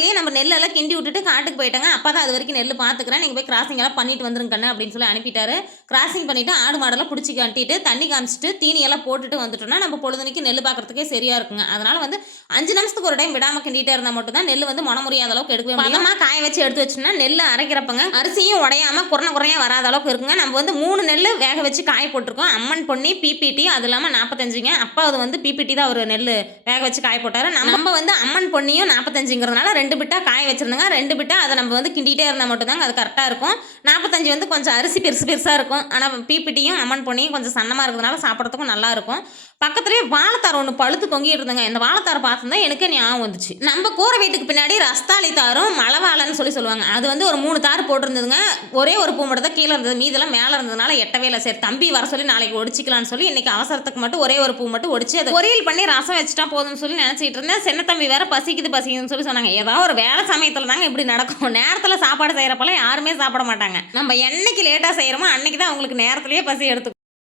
காலையிலேயே நம்ம நெல்லெல்லாம் கிண்டி விட்டுட்டு காட்டுக்கு போயிட்டாங்க. அப்பா தான் அது வரைக்கும் நெல் பார்த்துக்கிறேன், நீங்கள் போய் கிராசிங் எல்லாம் பண்ணிட்டு வந்துருங்க கண்ணு அப்படின்னு சொல்லி அனுப்பிட்டாரு. கிராசிங் பண்ணிவிட்டு ஆடு மாடெல்லாம் பிடிச்சி கட்டிட்டு தண்ணி காமிச்சிட்டு தீனியெல்லாம் போட்டுட்டு வந்துட்டோம்னா நம்ம பொழுதுனைக்கு நெல் பார்க்குறதுக்கே சரியாக இருக்குங்க. அதனால் வந்து 5 நிமிஷத்துக்கு ஒரு டைம் விடாமல் கிண்டிகிட்டே இருந்தால் மட்டும் தான் நெல் வந்து முறையாத அளவுக்கு எடுக்கவே முடியும். பதமாக காய வச்சு எடுத்து வச்சோம்னா நெல் அரைக்கிறப்பங்க அரிசியும் உடையாமல் குறையாக வராத அளவுக்கு இருக்குங்க. நம்ம வந்து 3 நெல் வேக வச்சு காய போட்டிருக்கோம். அம்மன் பொன்னி, பிபிடி, அது இல்லாமல் 45ங்க. அப்பா அது வந்து பிபிடி தான் ஒரு நெல் வேக வச்சு காய போட்டார். நம்ம வந்து அம்மன் பொன்னியும் 45ங்கிறதுனால 2 பிட்டா காய வச்சுருந்தாங்க. 2 பிட்டா அதை நம்ம வந்து கிண்டிகிட்டே இருந்தால் மட்டும்தாங்க அது கரெக்டாக இருக்கும். 45 வந்து கொஞ்சம் அரிசி பெருசாக இருக்கும். ஆனால் பிபிடியும் அம்மன் பொன்னியும் கொஞ்சம் சன்னமாக இருக்கிறதுனால சாப்பிட்றதுக்கும் நல்லாயிருக்கும். பக்கத்துலேயே வாழைத்தார் ஒன்று பழுத்து தொங்கிட்டு இருந்தங்க. இந்த வாழைத்தார் பார்த்துருந்தா எனக்கு ஞாபகம் வந்துச்சு. நம்ம கூரை வீட்டுக்கு பின்னாடி ரஸ்தாளி தாரும் மலவாழைன்னு சொல்லுவாங்க. அது வந்து ஒரு 3 தார் போட்டிருந்ததுங்க. ஒரே ஒரு பூ மட்டும் தான் கீழே இருந்தது, மீதெல்லாம் மேலே இருந்ததுனால எட்டவே இல்லை. சரி தம்பி வர சொல்லி நாளைக்கு ஒடிச்சிக்கலான்னு சொல்லி இன்றைக்கி அவசரத்துக்கு மட்டும் ஒரே ஒரு பூ மட்டும் ஒடிச்சு அதை பொரியல் பண்ணி ரசம் வச்சுட்டா போதும்னு சொல்லி நினச்சிட்டு இருந்தேன். சின்ன தம்பி வேற பசிக்குதுன்னு சொல்லி சொன்னாங்க. ஏதாவது ஒரு வேலை சமயத்தில் தாங்க இப்படி நடக்கும். நேரத்தில் சாப்பாடு செய்கிறப்பெல்லாம் யாருமே சாப்பிட மாட்டாங்க. நம்ம என்னைக்கு லேட்டாக செய்கிறோமோ அன்னைக்கு தான் அவங்களுக்கு நேரத்துலேயே பசி எடுத்துக்கும்.